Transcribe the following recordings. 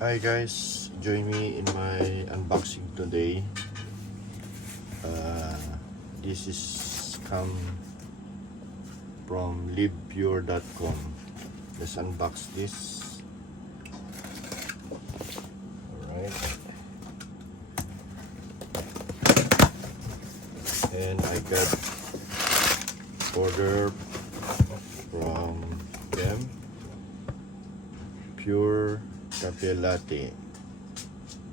Hi guys, join me in my unboxing today. This is come from livepure.com. Let's unbox this. Alright. And I got order from them. PureCafe Latte,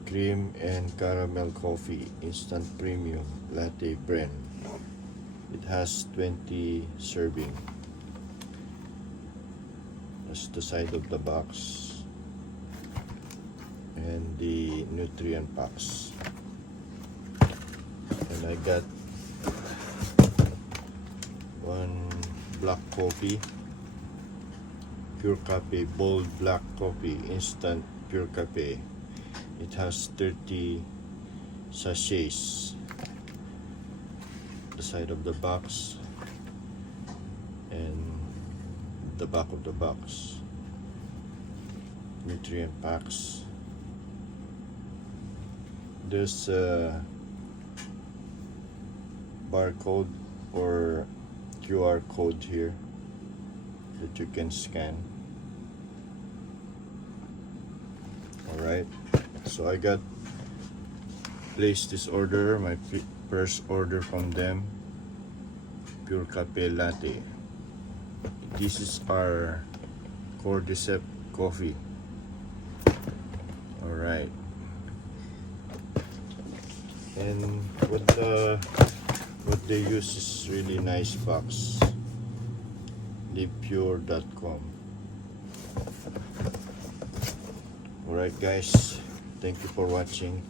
cream and caramel coffee, instant premium latte brand. It has 20 serving. That's the side of the box and the nutrient packs. And I got one black coffee, PureCafe bold black coffee, instant PureCafe. It has 30 sachets. The side of the box and the back of the box. Nutrient packs. There's a barcode or QR code here that you can scan. Alright, so I placed this order, my first order from them, PureCafe Latte. This is our Cordyceps coffee. Alright, and what they use is really nice box. livepure.com. Alright guys, thank you for watching.